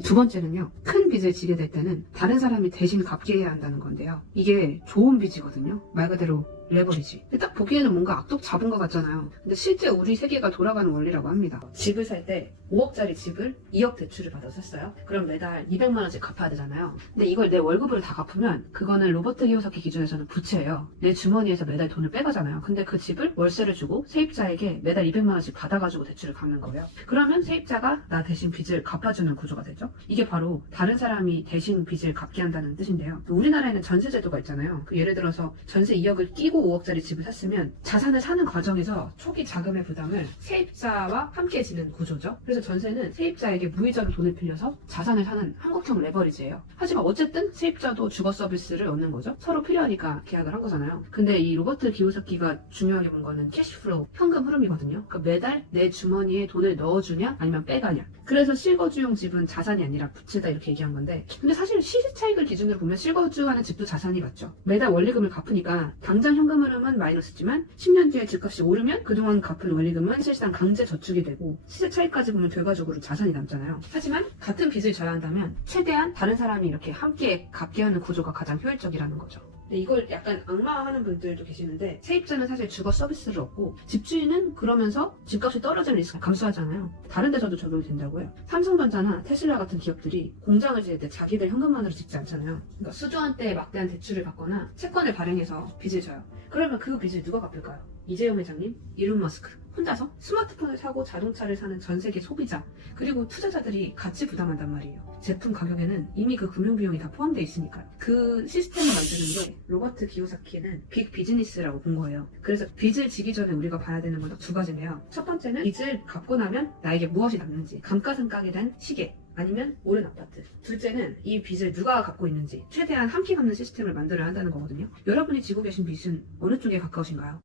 두 번째는요, 큰 빚을 지게 될 때는 다른 사람이 대신 갚게 해야 한다는 건데요. 이게 좋은 빚이거든요. 말 그대로 레버리지. 딱 보기에는 뭔가 악독 잡은 것 같잖아요. 근데 실제 우리 세계가 돌아가는 원리라고 합니다. 집을 살 때 5억짜리 집을 2억 대출을 받아서 샀어요. 그럼 매달 200만 원씩 갚아야 되잖아요. 근데 이걸 내 월급으로 다 갚으면 그거는 로버트 기요사키 기준에서는 부채예요. 내 주머니에서 매달 돈을 빼가잖아요. 근데 그 집을 월세를 주고 세입자에게 매달 200만 원씩 받아가지고 대출을 갚는 거예요. 그러면 세입자가 나 대신 빚을 갚아주는 구조가 되죠. 이게 바로 다른 사람이 대신 빚을 갚게 한다는 뜻인데요. 우리나라에는 전세 제도가 있잖아요. 예를 들어서 전세 2억을 끼고 5억짜리 집을 샀으면 자산을 사는 과정에서 초기 자금의 부담을 세입자와 함께 지는 구조죠. 그래서 전세는 세입자에게 무이자로 돈을 빌려서 자산을 사는 한국형 레버리지예요. 하지만 어쨌든 세입자도 주거 서비스를 얻는 거죠. 서로 필요하니까 계약을 한 거잖아요. 근데 이 로버트 기요사키가 중요하게 본 거는 캐시플로우, 현금 흐름이거든요. 그러니까 매달 내 주머니에 돈을 넣어주냐 아니면 빼가냐. 그래서 실거주용 집은 자산이 아니라 부채다 이렇게 얘기한 건데, 근데 사실 시세 차익을 기준으로 보면 실거주하는 집도 자산이 맞죠. 매달 원리금을 갚으니까 당장 현금 흐름은 마이너스지만 10년 뒤에 집값이 오르면 그동안 갚은 원리금은 사실상 강제 저축이 되고 시세 차익까지 보면 결과적으로 자산이 남잖아요. 하지만 같은 빚을 져야 한다면 최대한 다른 사람이 이렇게 함께 갚게 하는 구조가 가장 효율적이라는 거죠. 이걸 약간 악마화하는 분들도 계시는데, 세입자는 사실 주거 서비스를 얻고 집주인은 그러면서 집값이 떨어지는 리스크를 감수하잖아요. 다른 데서도 적용이 된다고요. 삼성전자나 테슬라 같은 기업들이 공장을 지을 때 자기들 현금만으로 짓지 않잖아요. 그러니까 수조원대에 막대한 대출을 받거나 채권을 발행해서 빚을 져요. 그러면 그 빚을 누가 갚을까요? 이재용 회장님, 일론 머스크 혼자서 스마트폰을 사고 자동차를 사는 전 세계 소비자, 그리고 투자자들이 같이 부담한단 말이에요. 제품 가격에는 이미 그 금융비용이 다 포함되어 있으니까요. 그 시스템을 만드는 게 로버트 기요사키는 빅 비즈니스라고 본 거예요. 그래서 빚을 지기 전에 우리가 봐야 되는 건 두 가지인데요. 첫 번째는 빚을 갚고 나면 나에게 무엇이 남는지, 감가상각에 대한 시계, 아니면 오른 아파트. 둘째는 이 빚을 누가 갚고 있는지, 최대한 함께 갚는 시스템을 만들어야 한다는 거거든요. 여러분이 지고 계신 빚은 어느 쪽에 가까우신가요?